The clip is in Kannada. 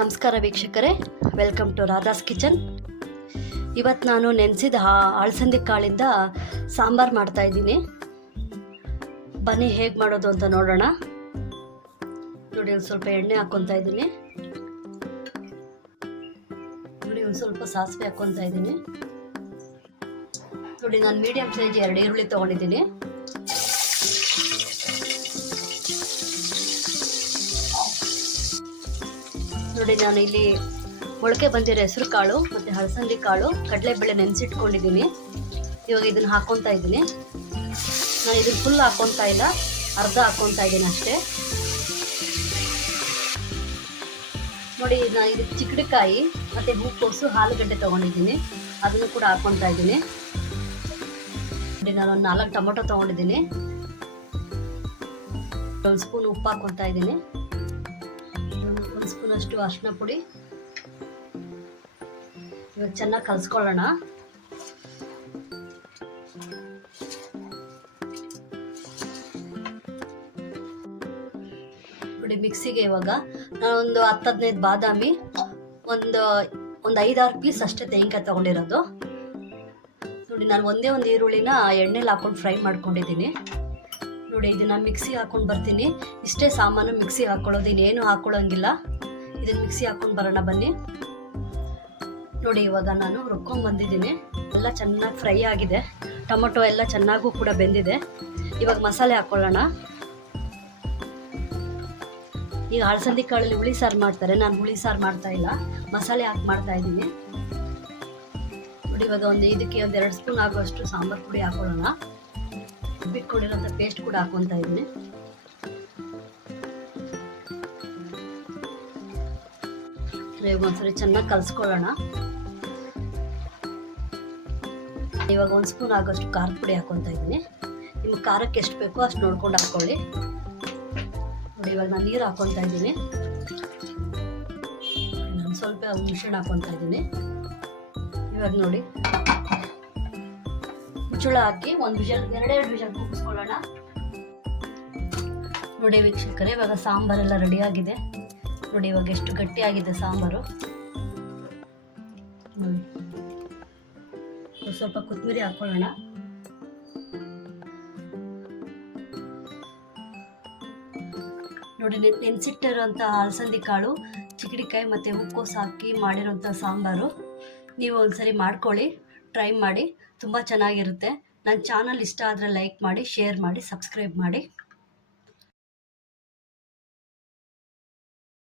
ನಮಸ್ಕಾರ ವೀಕ್ಷಕರೇ, ವೆಲ್ಕಮ್ ಟು ರಾಧಾಸ್ ಕಿಚನ್. ಇವತ್ತು ನಾನು ನೆನೆಸಿದ ಅಳಸಂದಿ ಕಾಳಿಂದ ಸಾಂಬಾರು ಮಾಡ್ತಾಯಿದ್ದೀನಿ. ಬನ್ನಿ ಹೇಗೆ ಮಾಡೋದು ಅಂತ ನೋಡೋಣ. ನೋಡಿ, ಒಂದು ಸ್ವಲ್ಪ ಎಣ್ಣೆ ಹಾಕ್ಕೊತಾ ಇದ್ದೀನಿ. ನೋಡಿ, ಒಂದು ಸ್ವಲ್ಪ ಸಾಸಿವೆ ಹಾಕ್ಕೊತಾ ಇದ್ದೀನಿ. ನೋಡಿ, ನಾನು ಮೀಡಿಯಮ್ ಸೈಜ್ 2 ಈರುಳ್ಳಿ ತೊಗೊಂಡಿದ್ದೀನಿ. ನೋಡಿ, ನಾನು ಇಲ್ಲಿ ಮೊಳಕೆ ಬಂದಿರೋ ಹೆಸರು ಕಾಳು ಮತ್ತು ಅಳಸಂದಿ ಕಾಳು, ಕಡಲೆಬೇಳೆ ನೆನೆಸಿಟ್ಕೊಂಡಿದ್ದೀನಿ. ಇವಾಗ ಇದನ್ನು ಹಾಕ್ಕೊತಾ ಇದ್ದೀನಿ. ನಾನು ಇದನ್ನು ಫುಲ್ ಹಾಕ್ಕೊತಾ ಇಲ್ಲ, ಅರ್ಧ ಹಾಕ್ಕೊತಾ ಇದ್ದೀನಿ ಅಷ್ಟೇ. ನೋಡಿ, ನಾನು ಇದಕ್ಕೆ ಚಿಕ್ಕಡಿಕಾಯಿ ಮತ್ತು ಹೂಕೋಸು, ಆಲೂಗಡ್ಡೆ ತೊಗೊಂಡಿದ್ದೀನಿ, ಅದನ್ನು ಕೂಡ ಹಾಕ್ಕೊತಾ ಇದ್ದೀನಿ. ನೋಡಿ, ನಾನು ಒಂದು 4 ಟೊಮೊಟೊ ತೊಗೊಂಡಿದ್ದೀನಿ. 1 ಸ್ಪೂನ್ ಉಪ್ಪು ಹಾಕ್ಕೊತಾ ಇದ್ದೀನಿ. 1 ಸ್ಪೂನ್ ಅಷ್ಟು ಅರಿಶಿನ ಪುಡಿ. ಇವಾಗ ಚೆನ್ನಾಗಿ ಕಲಿಸ್ಕೊಳ್ಳೋಣ. ನೋಡಿ, ಮಿಕ್ಸಿಗೆ ಇವಾಗ ನಾನೊಂದು 10-15 ಬಾದಾಮಿ, ಒಂದು 5-6 ಪೀಸ್ ಅಷ್ಟೇ ತೆಂಗಿನಕಾಯಿ ತೊಗೊಂಡಿರೋದು. ನೋಡಿ, ನಾನು ಒಂದೇ ಒಂದು ಈರುಳ್ಳಿನ ಎಣ್ಣೆಲಿ ಹಾಕೊಂಡು ಫ್ರೈ ಮಾಡ್ಕೊಂಡಿದ್ದೀನಿ. ನೋಡಿ, ಇದನ್ನು ಮಿಕ್ಸಿಗೆ ಹಾಕೊಂಡು ಬರ್ತೀನಿ. ಇಷ್ಟೇ ಸಾಮಾನು ಮಿಕ್ಸಿಗೆ ಹಾಕ್ಕೊಳ್ಳೋದು, ಇನ್ನೇನು ಹಾಕ್ಕೊಳ್ಳೋಂಗಿಲ್ಲ. ಇದನ್ನು ಮಿಕ್ಸಿ ಹಾಕ್ಕೊಂಡು ಬರೋಣ ಬನ್ನಿ. ನೋಡಿ, ಇವಾಗ ನಾನು ರುಬ್ಕೊಂಡು ಬಂದಿದ್ದೀನಿ. ಎಲ್ಲ ಚೆನ್ನಾಗಿ ಫ್ರೈ ಆಗಿದೆ, ಟೊಮೊಟೊ ಎಲ್ಲ ಚೆನ್ನಾಗೂ ಕೂಡ ಬೆಂದಿದೆ. ಇವಾಗ ಮಸಾಲೆ ಹಾಕ್ಕೊಳ್ಳೋಣ. ಈಗ ಅಳಸಂದಿ ಕಾಳಲ್ಲಿ ಹುಳಿ ಸಾರು ಮಾಡ್ತಾರೆ, ನಾನು ಹುಳಿ ಸಾರು ಮಾಡ್ತಾ ಇಲ್ಲ, ಮಸಾಲೆ ಹಾಕಿ ಮಾಡ್ತಾ ಇದ್ದೀನಿ. ನೋಡಿ, ಇವಾಗ ಇದಕ್ಕೆ 2 ಸ್ಪೂನ್ ಆಗುವಷ್ಟು ಸಾಂಬಾರು ಪುಡಿ ಹಾಕ್ಕೊಳ್ಳೋಣ. ಬಿಟ್ಕೊಂಡಿರೋಂಥ ಪೇಸ್ಟ್ ಕೂಡ ಹಾಕ್ಕೊತಾ ಇದ್ದೀನಿ. ಇವಾಗ ಒಂದ್ಸರಿ ಚೆನ್ನಾಗಿ ಕಲಿಸ್ಕೊಳ್ಳೋಣ. ಇವಾಗ 1 ಸ್ಪೂನ್ ಆಗೋಷ್ಟು ಖಾರದ ಪುಡಿ ಹಾಕ್ಕೊತಾ ಇದ್ದೀನಿ. ನಿಮ್ಗೆ ಖಾರಕ್ಕೆ ಎಷ್ಟು ಬೇಕೋ ಅಷ್ಟು ನೋಡ್ಕೊಂಡು ಹಾಕ್ಕೊಳ್ಳಿ. ನೋಡಿ, ಇವಾಗ ನಾನು ನೀರು ಹಾಕ್ಕೊತಾ ಇದ್ದೀನಿ. ನಾನು ಸ್ವಲ್ಪ ಹುಣಸೆಹಣ್ಣು ಹಾಕ್ಕೊತಾ ಇದ್ದೀನಿ. ಇವಾಗ ನೋಡಿ, ಮುಚ್ಚಳ ಹಾಕಿ 2 ವಿಷಲ್ ಕೂಗಿಸ್ಕೊಳ್ಳೋಣ. ನೋಡಿ ವೀಕ್ಷಕರೇ, ಇವಾಗ ಸಾಂಬಾರೆಲ್ಲ ರೆಡಿಯಾಗಿದೆ. ನೋಡಿ, ಇವಾಗ ಎಷ್ಟು ಗಟ್ಟಿಯಾಗಿದೆ ಸಾಂಬಾರು. ನೋಡಿ, ಸ್ವಲ್ಪ ಕೊತ್ತಂಬರಿ ಹಾಕ್ಕೊಳ್ಳೋಣ. ನೋಡಿ, ನೆನೆಸಿಟ್ಟಿರೋಂಥ ಅಲಸಂದಿ ಕಾಳು, ಚಿಕ್ಕಡಿಕಾಯಿ ಮತ್ತು ಹೂಕೋಸು ಹಾಕಿ ಮಾಡಿರೋಂಥ ಸಾಂಬಾರು ನೀವು ಒಂದ್ಸರಿ ಮಾಡ್ಕೊಳ್ಳಿ, ಟ್ರೈ ಮಾಡಿ, ತುಂಬ ಚೆನ್ನಾಗಿರುತ್ತೆ. ನನ್ನ ಚಾನಲ್ ಇಷ್ಟ ಆದರೆ ಲೈಕ್ ಮಾಡಿ, ಶೇರ್ ಮಾಡಿ, ಸಬ್ಸ್ಕ್ರೈಬ್ ಮಾಡಿ.